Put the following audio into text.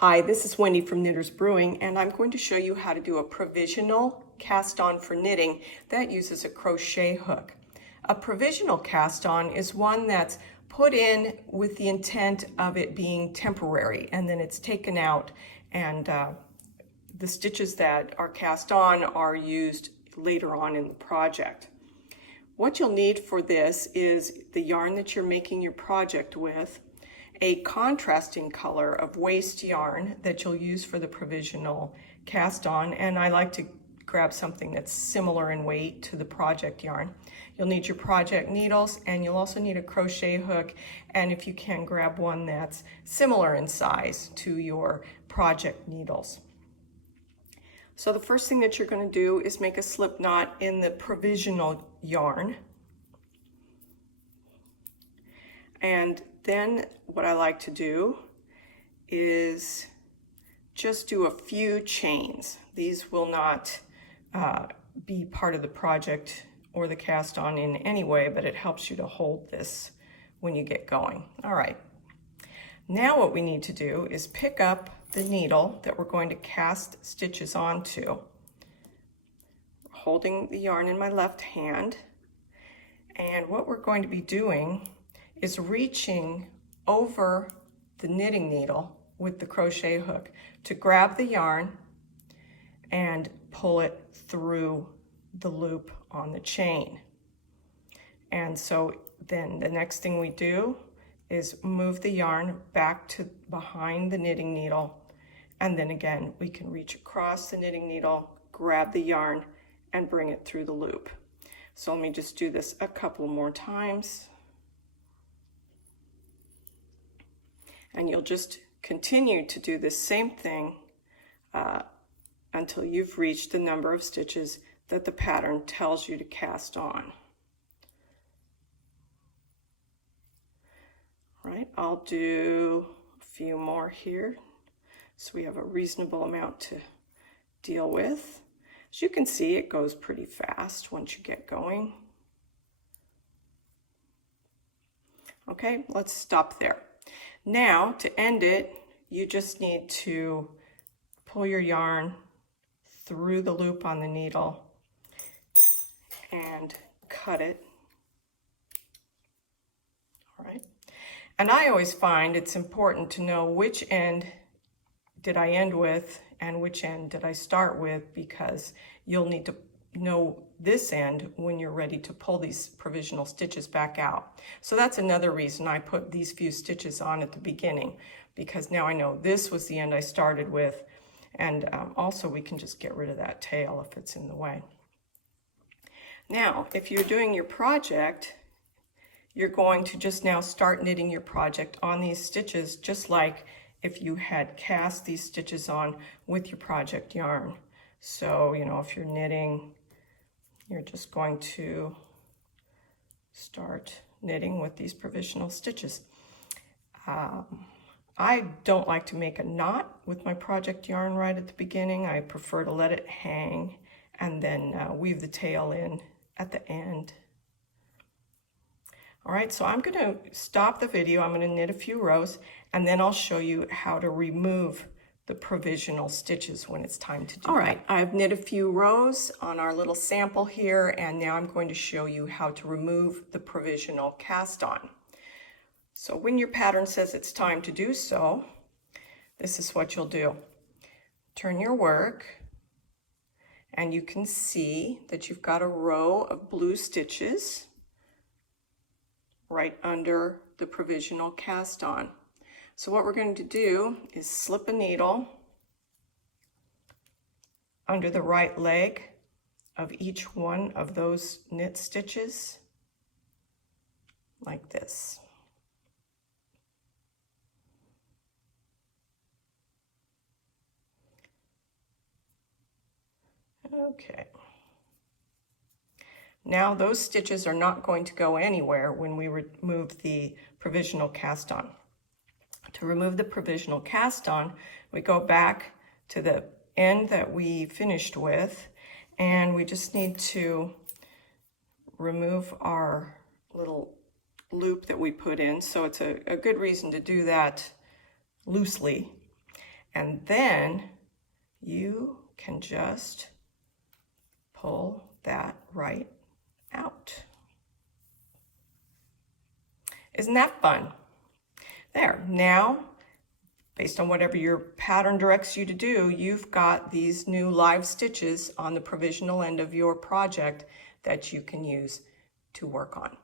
Hi, this is Wendy from Knitters Brewing, and I'm going to show you how to do a provisional cast on for knitting that uses a crochet hook. A provisional cast on is one that's put in with the intent of it being temporary, and then it's taken out, and the stitches that are cast on are used later on in the project. What you'll need for this is the yarn that you're making your project with, a contrasting color of waste yarn that you'll use for the provisional cast on, and I like to grab something that's similar in weight to the project yarn. You'll need your project needles, and you'll also need a crochet hook, and if you can, grab one that's similar in size to your project needles. So the first thing that you're going to do is make a slip knot in the provisional yarn. And then what I like to do is just do a few chains. These will not be part of the project or the cast on in any way, but it helps you to hold this when you get going. All right. Now what we need to do is pick up the needle that we're going to cast stitches onto, holding the yarn in my left hand. And what we're going to be doing is reaching over the knitting needle with the crochet hook to grab the yarn and pull it through the loop on the chain. And so then the next thing we do is move the yarn back to behind the knitting needle, and then again we can reach across the knitting needle, grab the yarn, and bring it through the loop. So let me just do this a couple more times. And you'll just continue to do the same thing until you've reached the number of stitches that the pattern tells you to cast on. All right, I'll do a few more here so we have a reasonable amount to deal with. As you can see, it goes pretty fast once you get going. Okay, let's stop there. Now, to end it, you just need to pull your yarn through the loop on the needle and cut it. All right. And I always find it's important to know which end did I end with and which end did I start with, because you'll need to know this end when you're ready to pull these provisional stitches back out. So that's another reason I put these few stitches on at the beginning, because now I know this was the end I started with, and also we can just get rid of that tail if it's in the way. Now, if you're doing your project, you're going to just now start knitting your project on these stitches, just like if you had cast these stitches on with your project yarn. So, you know, if you're knitting, you're just going to start knitting with these provisional stitches. I don't like to make a knot with my project yarn right at the beginning. I prefer to let it hang and then weave the tail in at the end. All right, so I'm going to stop the video. I'm going to knit a few rows, and then I'll show you how to remove the provisional stitches when it's time to do it. All right, I've knit a few rows on our little sample here, and now I'm going to show you how to remove the provisional cast on. So when your pattern says it's time to do so, this is what you'll do. Turn your work, and you can see that you've got a row of blue stitches right under the provisional cast on. So what we're going to do is slip a needle under the right leg of each one of those knit stitches, like this. Okay. Now those stitches are not going to go anywhere when we remove the provisional cast on. To remove the provisional cast on, we go back to the end that we finished with, and we just need to remove our little loop that we put in. So it's a good reason to do that loosely. And then you can just pull that right out. Isn't that fun? There, now, based on whatever your pattern directs you to do, you've got these new live stitches on the provisional end of your project that you can use to work on.